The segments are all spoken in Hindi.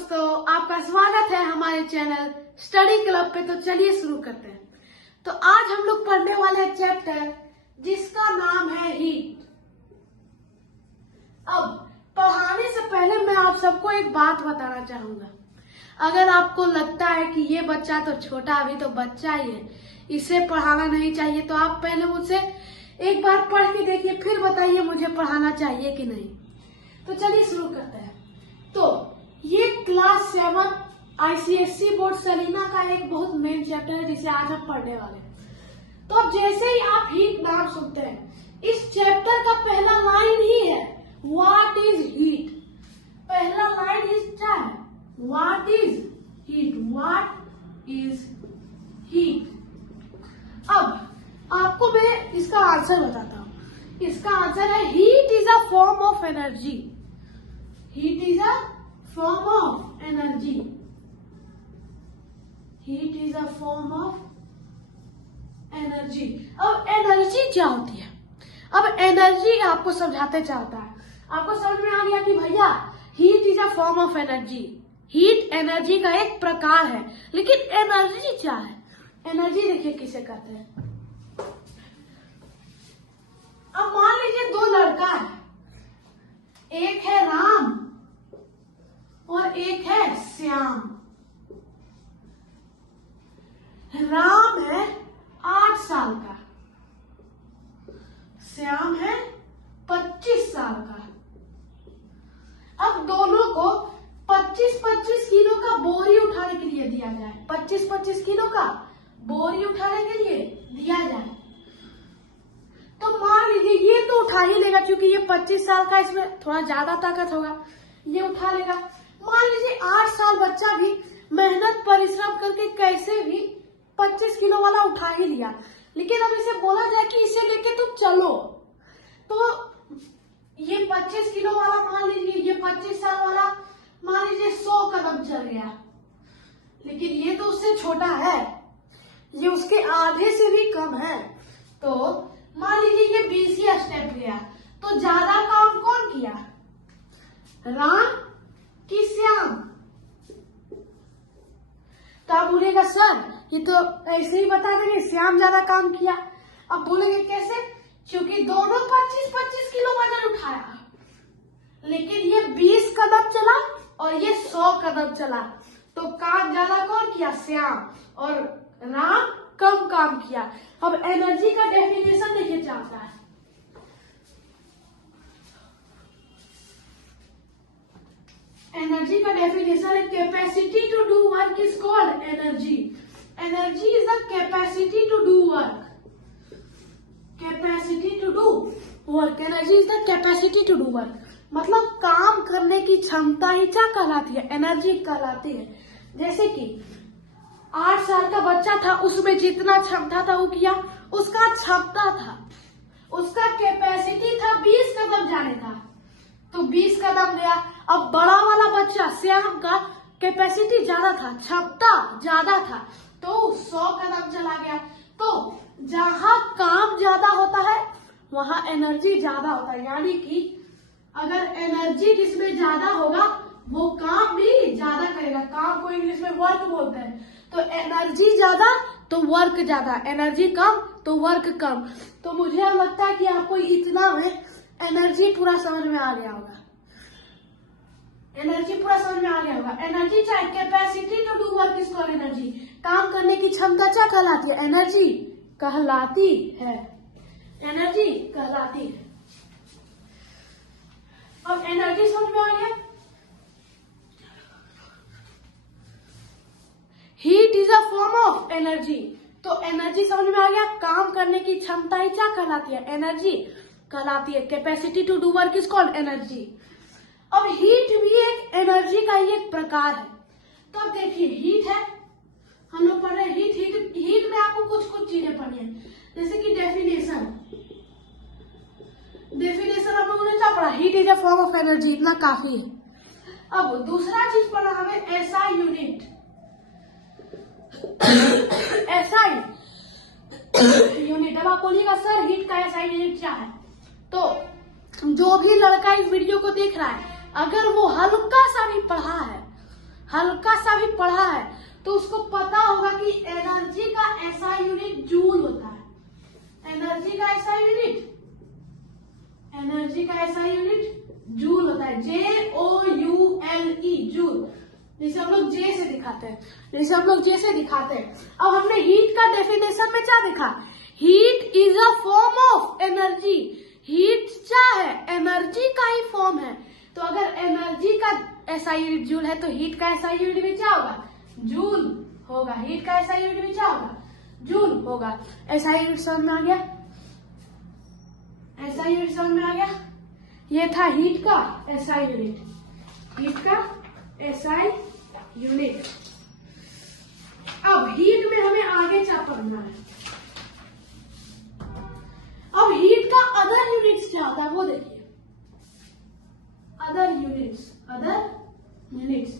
दोस्तों, आपका स्वागत है हमारे चैनल स्टडी क्लब पे। तो चलिए शुरू करते हैं। तो आज हम लोग पढ़ने वाले हैं चैप्टर जिसका नाम है हीट। अब पढ़ाने से पहले मैं आप सबको एक बात बताना चाहूंगा। अगर आपको लगता है कि ये बच्चा तो छोटा, अभी तो बच्चा ही है, इसे पढ़ाना नहीं चाहिए, तो आप पहले मुझसे एक बार पढ़ के देखिए, फिर बताइए मुझे पढ़ाना चाहिए कि नहीं। तो चलिए शुरू करते हैं। तो ये क्लास 7 ICSE बोर्ड सलीना का एक बहुत मेन चैप्टर है जिसे आज हम पढ़ने वाले हैं। तो अब जैसे ही आप हीट नाम सुनते हैं, इस चैप्टर का पहला लाइन ही है व्हाट इज हीट। पहला लाइन ही क्या है? What is heat. What is heat. अब आपको मैं इसका आंसर बताता हूं। इसका आंसर है heat is a form of energy. Heat is a form of energy. Heat is a form of energy. अब एनर्जी क्या होती है? अब एनर्जी आपको समझाते चाहता है। आपको समझ में आ गया कि भैया heat is a form of energy. Heat energy का एक प्रकार है, लेकिन एनर्जी क्या है? एनर्जी देखिए किसे कहते हैं। अब मान लीजिए दो लड़का है, एक है राम और एक है श्याम। राम है 8 साल का, श्याम है 25 साल का। अब दोनों को 25-25 किलो का बोरी उठाने के लिए दिया जाए। 25-25 किलो का बोरी उठाने के लिए दिया जाए, तो मान लीजिए ये तो उठा ही लेगा, क्योंकि ये 25 साल का, इसमें थोड़ा ज्यादा ताकत होगा, ये उठा लेगा। मान लीजिए 8 साल बच्चा भी मेहनत परिश्रम करके कैसे भी 25 किलो वाला उठा ही लिया, लेकिन अब इसे बोला जाए कि इसे लेके तुम चलो, तो ये 25 किलो वाला मान लीजिए, ये 25 साल वाला मान लीजिए 100 कदम चल गया, लेकिन ये तो उससे छोटा है, ये उसके आधे से भी कम है। तो मान लीजिए ये 20 ही स्टेप गया, तो ज्यादा काम कौन किया? राम कि श्याम? तो आप बोलेगा सर ये तो ऐसे ही बता देंगे श्याम ज्यादा काम किया। अब बोलेंगे कैसे? क्योंकि दोनों 25-25 किलो वजन उठाया, लेकिन ये 20 कदम चला और ये 100 कदम चला, तो काम ज्यादा कौन किया? श्याम। और राम कम काम किया। अब एनर्जी का डेफिनेशन देखिए चाहता है। एनर्जी का डेफिनेशन है capacity to do work is called energy. Energy is the capacity to do work. Capacity to do work. Energy is the capacity to do work, मतलब काम करने की क्षमता ही क्या कहलाती है? एनर्जी कहलाती है। जैसे कि 8 साल का बच्चा था, उसमें जितना क्षमता था वो किया, उसका क्षमता था, उसका कैपेसिटी था 20 कदम जाने का, तो 20 कदम गया। अब बड़ा वाला बच्चा श्याम का कैपेसिटी ज्यादा था, क्षमता ज्यादा था, तो 100 कदम चला गया। तो जहां काम ज्यादा होता है वहां एनर्जी ज्यादा होता है, यानी कि अगर एनर्जी जिसमें ज्यादा होगा वो काम भी ज्यादा करेगा। काम को इंग्लिश में वर्क बोलते हैं। तो एनर्जी ज्यादा तो वर्क ज्यादा, एनर्जी कम तो वर्क कम। तो मुझे लगता है कि आपको इतना में एनर्जी पूरा समझ में आ गया होगा। एनर्जी पूरा समझ में आ गया होगा। एनर्जी चाहे capacity to do work is called energy. काम करने की क्षमता क्या कहलाती है? एनर्जी कहलाती है। एनर्जी कहलाती है। अब एनर्जी समझ में आ गया। Heat is a form of energy. तो एनर्जी समझ में आ गया। काम करने की क्षमता ही क्या कहलाती है? एनर्जी कहलाती है। Capacity to do work is called energy. अब हीट भी एक एनर्जी का ही एक प्रकार है। तो अब देखिए हीट है, हम लोग पढ़ रहे हैं हीट में आपको कुछ चीजें पढ़नी है, जैसे कि डेफिनेशन आप लोगों ने क्या पढ़ा? Heat is a form of energy, इतना काफी है। अब दूसरा चीज पढ़ा हमें एसआई यूनिट। SI unit. अब आप बोलिएगा सर हीट का एसआई यूनिट क्या है? तो जो भी लड़का इस वीडियो को देख रहा है, अगर वो हल्का सा भी पढ़ा है हल्का सा भी पढ़ा है तो उसको पता होगा कि एनर्जी का ऐसा यूनिट जूल होता है। एनर्जी का ऐसा यूनिट जूल होता है, JOULE, जूल। जैसे हम लोग जे से दिखाते हैं। अब हमने हीट का डेफिनेशन में क्या देखा? Heat is a form of energy. Heat क्या है? एनर्जी का ही फॉर्म है। तो अगर एनर्जी का ऐसा यूनिट जूल है तो हीट का ऐसा यूनिट भी क्या होगा? जूल होगा। हीट का ऐसा यूनिट भी क्या होगा? जूल होगा। ऐसा यूनिट समझ में आ गया? ऐसा यूनिट समझ में आ गया? ये था हीट का एसआई यूनिट। अब हीट में हमें आगे क्या पढ़ना है? अब हीट का अदर यूनिट्स क्या होता है वो देखिए। अदर यूनिट्स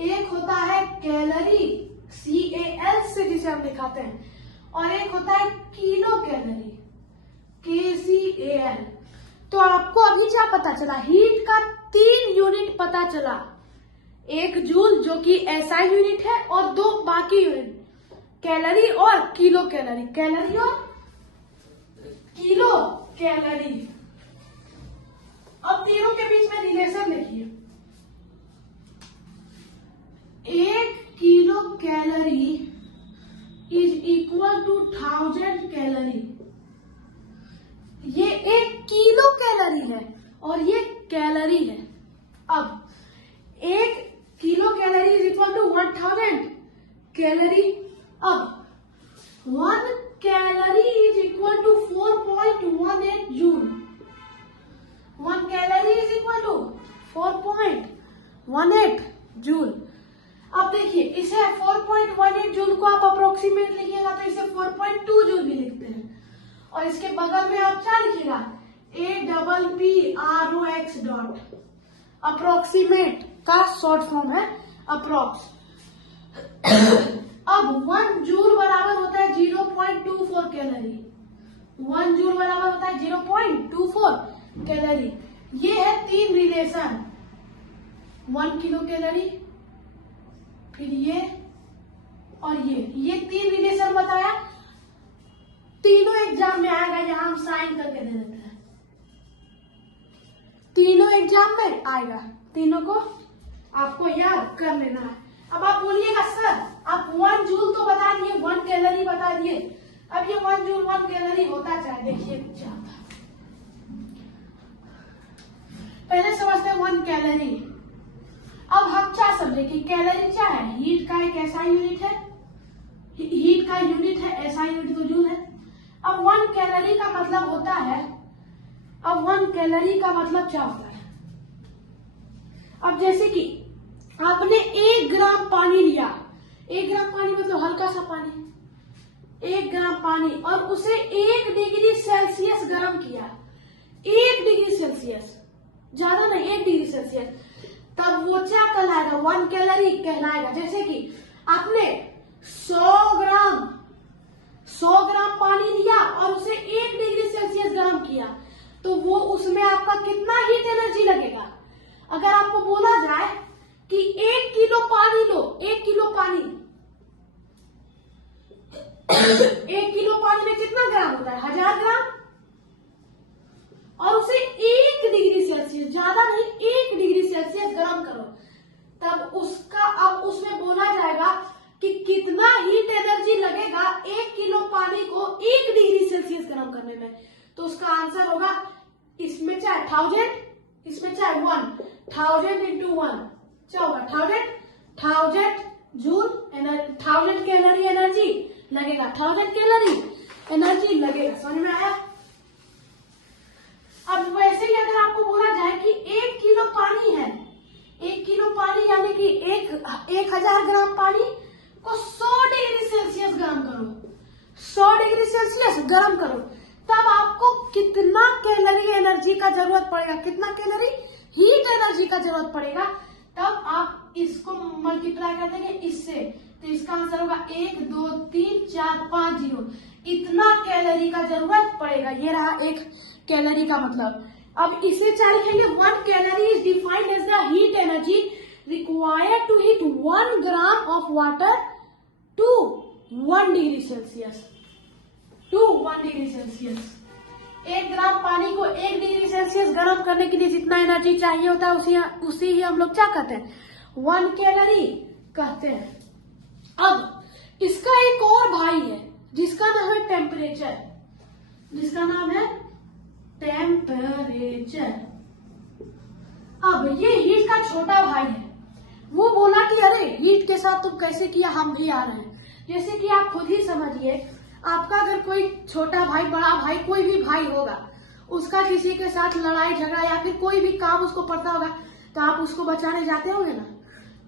एक होता है कैलोरी, CAL से जिसे हम दिखाते हैं, और एक होता है किलो कैलोरी, KCAL। तो आपको अभी क्या पता चला? हीट का 3 यूनिट पता चला। एक जूल जो कि एसआई यूनिट है, और 2 बाकी यूनिट कैलोरी और किलो कैलोरी। अब तीनों के बीच में रिलेशन देखिए। 1 kilo calorie is equal to 1000 calorie. ये 1 किलो कैलोरी है और ये कैलोरी है। अब 1 kilo calorie is equal to 1000 calorie. अब 1 calorie is equal to 4.18 joule. 1 calorie is equal to 4.18 joule. अब देखिए, इसे 4.18 जूल को आप अप्रोक्सीमेट लिखिएगा तो इसे 4.2 जूल भी लिखते हैं। और इसके बगल में आप क्या लिखिएगा? APPROX dot. अप्रोक्सीमेट का शॉर्ट फॉर्म है अप्रोक्स। अब 1 जूल बराबर होता है 0.24 कैलोरी। 1 जूल बराबर होता है 0.24 कैलोरी। ये है 3 रिलेशन। 1 किलो कैलोरी, फिर ये और ये 3 रिलेशन बताया। तीनों एग्जाम में आएगा, यहाँ हम साइन करके दे देते हैं। तीनों एग्जाम में आएगा, तीनों को आपको याद कर लेना है। अब आप बोलिएगा सर आप 1 जूल तो बता दिए, 1 कैलोरी बता दिए, अब ये 1 जूल 1 कैलोरी होता चाहे देखिए क्या होता। पहले समझते हैं 1 कैलोरी। अब हम क्या समझे कि कैलोरी क्या है? हीट का एक ऐसा यूनिट है, हीट का यूनिट है, ऐसा यूनिट तो जूल है। अब 1 कैलोरी का मतलब होता है, अब 1 कैलोरी का मतलब क्या होता है? अब जैसे कि आपने 1 ग्राम पानी लिया, 1 ग्राम पानी मतलब हल्का सा पानी, 1 ग्राम पानी, और उसे 1 डिग्री सेल्सियस गर्म किया। 1 डिग्री सेल्सियस, ज्यादा नहीं, 1 डिग्री सेल्सियस, तब वो क्या कहलाएगा? 1 कैलोरी कहलाएगा। जैसे कि आपने 100 ग्राम पानी लिया और उसे 1 डिग्री सेल्सियस गर्म किया, तो वो उसमें आपका कितना हीट एनर्जी लगेगा? अगर आपको बोला जाए कि 1 किलो पानी लो, 1 किलो पानी 1 किलो पानी में कितना ग्राम होता है? 1000 ग्राम, और उसे 1 डिग्री सेल्सियस, ज्यादा नहीं, 1 डिग्री सेल्सियस गर्म करो, तब उसका अब उसमें बोला जाएगा कि कितना हीट एनर्जी लगेगा 1 किलो पानी को 1 डिग्री सेल्सियस गर्म करने में। तो उसका आंसर होगा, इसमें चाहे 1000, इसमें चाहे 1000 इंटू 1 क्या होगा? 1000 जूल 1000 कैलोरी एनर्जी लगेगा, 1000 कैलोरी एनर्जी लगेगा। समझ में आया? अब वैसे ही अगर आपको बोला जाए कि 1 किलो पानी है, 1 किलो पानी यानी कि 1000 ग्राम पानी को 100 डिग्री सेल्सियस गर्म करो, 100 डिग्री सेल्सियस गर्म करो, तब आपको कितना कैलोरी एनर्जी का जरूरत पड़ेगा? कितना कैलोरी हीट एनर्जी का जरूरत पड़ेगा? तब आप इसको मल्टीप्लाई कर देंगे इससे, तो इसका आंसर होगा 1 2 3 4 5 0। इतना कैलोरी का जरूरत पड़ेगा। ये रहा 1 कैलोरी का मतलब। अब इसे क्या लिखेंगे? 1 calorie is defined as the heat energy required to heat 1 gram of water to 1 degree Celsius. To 1 degree Celsius. 1 ग्राम पानी को 1 डिग्री सेल्सियस गर्म करने के लिए जितना एनर्जी चाहिए होता है उसी ही हम लोग क्या कहते हैं, 1 कैलोरी कहते हैं। अब इसका एक और भाई है जिसका नाम है टेम्परेचर, जिसका नाम है टेम्परेचर। अब ये हीट का छोटा भाई है। वो बोला कि अरे हीट के साथ तुम कैसे किया, हम भी आ रहे हैं। जैसे कि आप खुद ही समझिए, आपका अगर कोई छोटा भाई, बड़ा भाई, कोई भी भाई होगा, उसका किसी के साथ लड़ाई झगड़ा या फिर कोई भी काम उसको पड़ता होगा तो आप उसको बचाने जाते होंगे ना।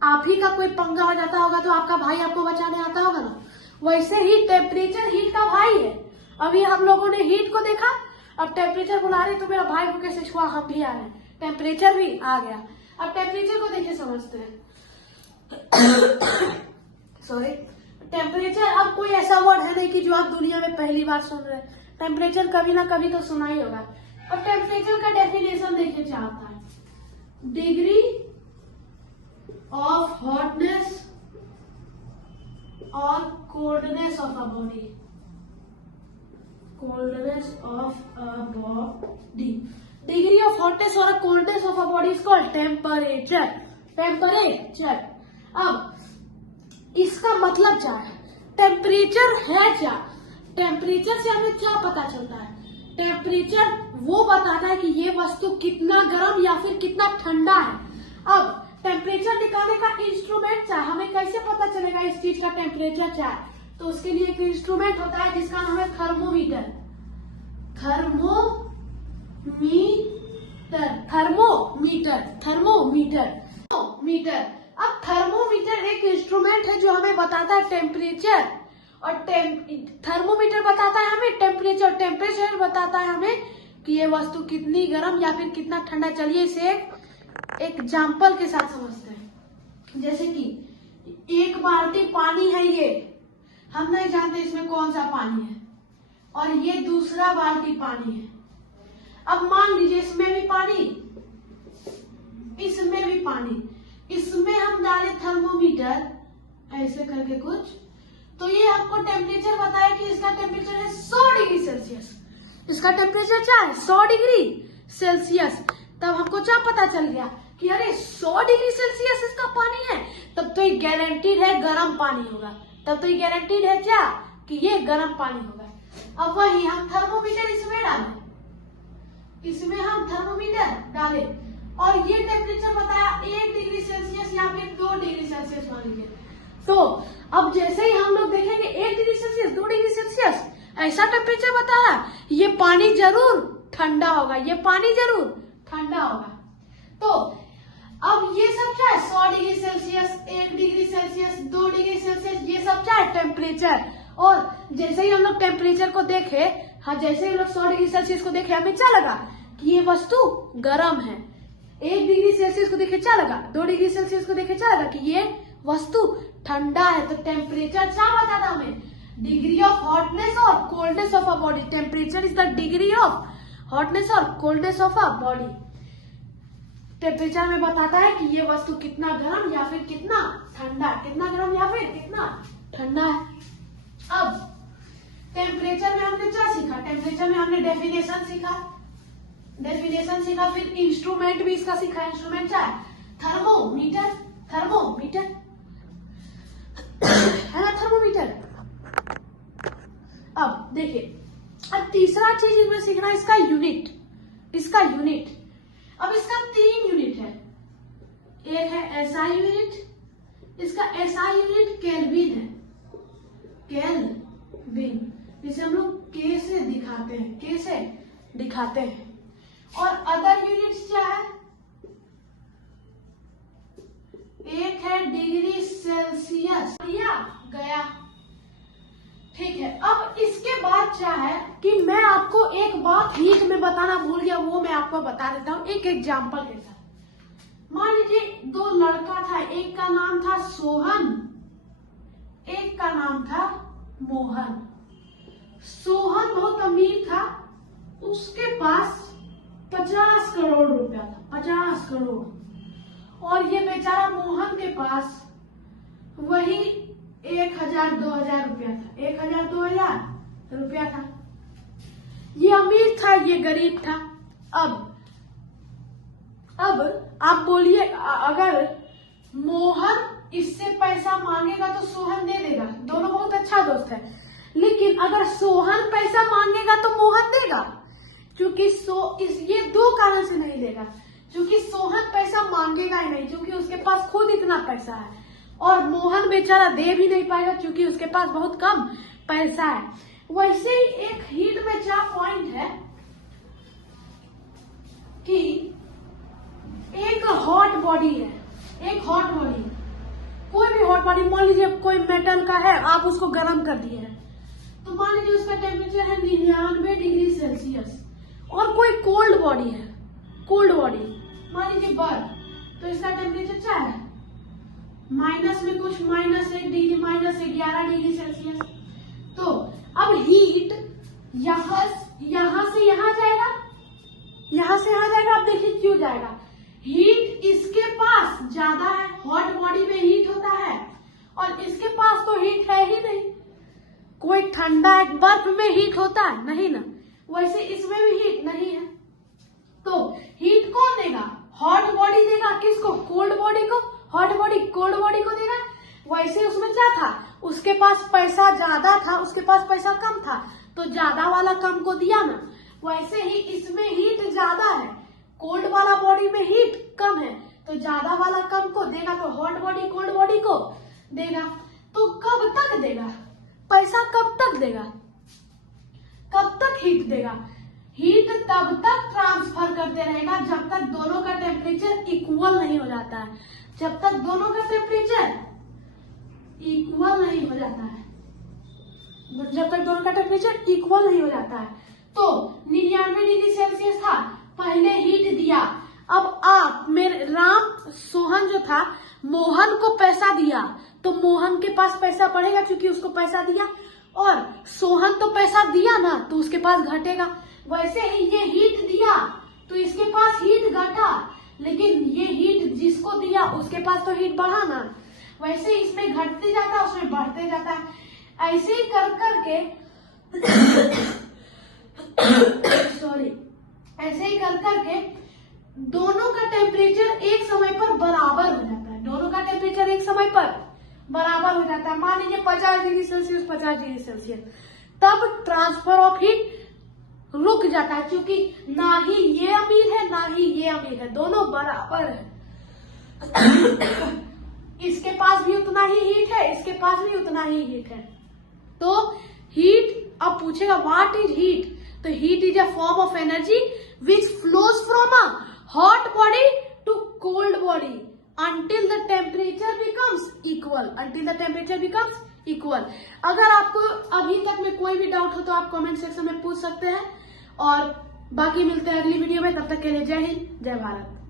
आप ही का कोई पंगा हो जाता होगा तो आपका भाई आपको बचाने आता होगा ना। वैसे ही टेम्परेचर हीट का भाई है। अभी हम लोगों ने हीट को देखा, अब टेम्परेचर बुला रहे तो मेरा भाई को कैसे छुआ, हम भी आ रहे हैं, टेम्परेचर भी आ गया। अब टेम्परेचर को देखिए, समझते हैं। सॉरी, टेम्परेचर अब कोई ऐसा वर्ड है नहीं कि जो आप दुनिया में पहली बार सुन रहे हैं। टेम्परेचर कभी ना कभी तो सुना ही होगा। अब टेम्परेचर का डेफिनेशन देखिए क्या होता है, डिग्री ऑफ हॉटनेस और coldness of a body, coldness of a body, degree of hotness और coldness of a body is called temperature. Temperature. अब इसका मतलब क्या है, टेम्परेचर है क्या, टेम्परेचर से हमें क्या पता चलता है। टेम्परेचर वो बताता है कि ये वस्तु कितना गर्म या फिर कितना ठंडा है। अब टेम्परेचर निकालने का इंस्ट्रूमेंट क्या है, हमें कैसे पता चलेगा इस चीज का टेम्परेचर क्या है। तो उसके लिए एक इंस्ट्रूमेंट होता है जिसका नाम है थर्मोमीटर। थर्मोमीटर। अब थर्मोमीटर एक इंस्ट्रूमेंट है जो हमें बताता है टेम्परेचर, और थर्मोमीटर बताता है हमें टेम्परेचर, टेम्परेचर बताता है हमें कि ये वस्तु कितनी गर्म या फिर कितना ठंडा। चलिए इसे एक एग्जाम्पल के साथ समझते हैं। जैसे कि एक बाल्टी पानी है, ये हम नहीं जानते इसमें कौन सा पानी है, और ये दूसरा बाल्टी पानी है। अब मान लीजिए इसमें भी पानी, इसमें भी पानी, इसमें हम डाले थर्मोमीटर ऐसे करके कुछ, तो ये आपको टेम्परेचर बताया कि इसका टेम्परेचर है 100 डिग्री सेल्सियस। इसका टेम्परेचर क्या है, 100 डिग्री सेल्सियस। तब हमको क्या पता चल गया कि अरे 100 डिग्री सेल्सियस इसका पानी है, तब तो ये गारंटीड है गर्म पानी होगा। तब तो ये गारंटीड है क्या कि ये गर्म पानी होगा। अब वही हम थर्मोमीटर इसमें डालें, इसमें हम थर्मोमीटर डाले और ये टेम्परेचर बताया 1 डिग्री सेल्सियस या फिर 2 डिग्री सेल्सियस मान लीजिए। तो अब जैसे ही हम लोग देखेंगे 1 डिग्री सेल्सियस, 2 डिग्री सेल्सियस ऐसा टेम्परेचर बता रहा, ये पानी जरूर ठंडा होगा, ये पानी जरूर ठंडा होगा। तो अब ये सब क्या है, 100 degree Celsius, 1 degree Celsius, 2 degree Celsius, ये सब क्या है, टेम्परेचर। और जैसे ही हम लोग टेम्परेचर को देखे, हाँ जैसे ही हम लोग 100 डिग्री सेल्सियस को देखे, हमें क्या लगा कि ये वस्तु गर्म है। 1 डिग्री सेल्सियस को देखे क्या लगा, 2 डिग्री सेल्सियस को देखे क्या लगा कि ये वस्तु ठंडा है। तो टेम्परेचर क्या बताता हमें, डिग्री ऑफ हॉटनेस और coldness of a body. Temperature is the degree of hotness और coldness of a body. Temperature में बताता है कि ये वस्तु कितना गर्म या फिर कितना ठंडा, कितना गर्म या फिर कितना ठंडा है। अब टेम्परेचर में हमने क्या सीखा, टेम्परेचर में हमने डेफिनेशन सीखा, फिर इंस्ट्रूमेंट भी इसका सीखा। इंस्ट्रूमेंट क्या है, थर्मोमीटर है ना, थर्मोमीटर। अब देखिए, अब तीसरा चीज इसमें सीखना है इसका यूनिट। अब इसका 3 यूनिट है। एक है एसआई यूनिट, इसका एसआई यूनिट केल्विन है, केल्विन, जिसे हम लोग के से दिखाते हैं। और अदर यूनिट्स क्या है, एक है डिग्री सेल्सियस, गया। ठीक है, अब इसके बाद क्या है कि मैं आपको एक बात हीट में बताना भूल गया, वो मैं आपको बता देता हूँ एक एग्जाम्पल के साथ। मान लीजिए 2 लड़का था, एक का नाम था सोहन, एक का नाम था मोहन। सोहन बहुत अमीर था, उसके पास 50 करोड़ रुपया था, 50 करोड़। और ये बेचारा मोहन के पास वही 1000-2000 रुपया था, 1000-2000 रुपया था। ये अमीर था, ये गरीब था। अब आप बोलिए, अगर मोहन इससे पैसा मांगेगा तो सोहन दे देगा, दोनों बहुत अच्छा दोस्त है। लेकिन अगर सोहन पैसा मांगेगा तो मोहन देगा, क्योंकि ये दो कारण से नहीं देगा। क्योंकि सोहन पैसा मांगेगा ही नहीं, क्योंकि उसके पास खुद इतना पैसा है, और मोहन बेचारा दे भी नहीं पाएगा क्योंकि उसके पास बहुत कम पैसा है। वैसे ही एक हीट में क्या पॉइंट है कि एक हॉट बॉडी है, एक हॉट बॉडी है, कोई भी हॉट बॉडी, मान लीजिए कोई मेटल का है, आप उसको गर्म कर दिए हैं, तो मान लीजिए उसका टेम्परेचर है 99 डिग्री सेल्सियस। और कोई कोल्ड बॉडी है, कोल्ड बॉडी, मान लीजिए बर्फ, तो इसका टेम्परेचर क्या है, माइनस में कुछ, -1 डिग्री, -11 डिग्री सेल्सियस। तो अब हीट यहां से यहां जाएगा, यहां से यहां जाएगा। अब देखिए क्यों जाएगा, हीट इसके पास ज्यादा है, हॉट बॉडी में हीट होता है, और इसके पास तो हीट है ही नहीं। कोई ठंडा एक बर्फ में हीट होता है नहीं ना, वैसे इसमें भी हीट नहीं है। तो हीट कौन देगा, हॉट बॉडी देगा, किसको, कोल्ड बॉडी को। हॉट बॉडी कोल्ड बॉडी को देगा। वैसे उसमें क्या था, उसके पास पैसा ज्यादा था, उसके पास पैसा कम था, तो ज्यादा वाला कम को दिया ना। वैसे ही इसमें हीट ज्यादा है, कोल्ड वाला बॉडी में हीट कम है, तो ज्यादा वाला कम को देगा, तो हॉट बॉडी कोल्ड बॉडी को देगा। तो कब तक देगा पैसा, कब तक देगा, कब तक हीट देगा, हीट तब तक ट्रांसफर करते रहेगा जब तक दोनों का टेम्परेचर इक्वल नहीं हो जाता है, जब तक दोनों का टेम्परेचर इक्वल नहीं हो जाता है, जब तक दोनों का टेम्परेचर इक्वल नहीं हो जाता है। तो 99 डिग्री सेल्सियस था, पहले हीट दिया। अब आप मेरे सोहन जो था, मोहन को पैसा दिया, तो मोहन के पास पैसा बढ़ेगा क्योंकि उसको पैसा दिया, और सोहन तो पैसा दिया ना, तो उसके पास घटेगा। वैसे ही ये हीट दिया तो इसके पास हीट घटा, लेकिन ये हीट जिसको दिया उसके पास तो हीट बढ़ा ना। वैसे इसमें घटते जाता है, उसमें बढ़ते जाता है। ऐसे ही कर करके सॉरी, ऐसे ही कर करके दोनों का टेम्परेचर एक समय पर बराबर हो जाता है, दोनों का टेम्परेचर एक समय पर बराबर हो जाता है। मान लीजिए 50 डिग्री सेल्सियस, 50 डिग्री सेल्सियस, तब ट्रांसफर ऑफ हीट रुक जाता है, क्योंकि ना ही ये अमीर है ना ही ये अमीर है, दोनों बराबर है। इसके पास भी उतना ही हीट है, इसके पास भी उतना ही हीट है। तो हीट, अब पूछेगा व्हाट इज हीट, तो heat is a form of energy which flows from a hot body to cold body until the temperature becomes equal, until the temperature becomes equal। अगर आपको अभी तक में कोई भी डाउट हो तो आप कमेंट सेक्शन में पूछ सकते हैं, और बाकी मिलते हैं अगली वीडियो में। तब तक के लिए जय हिंद, जय भारत।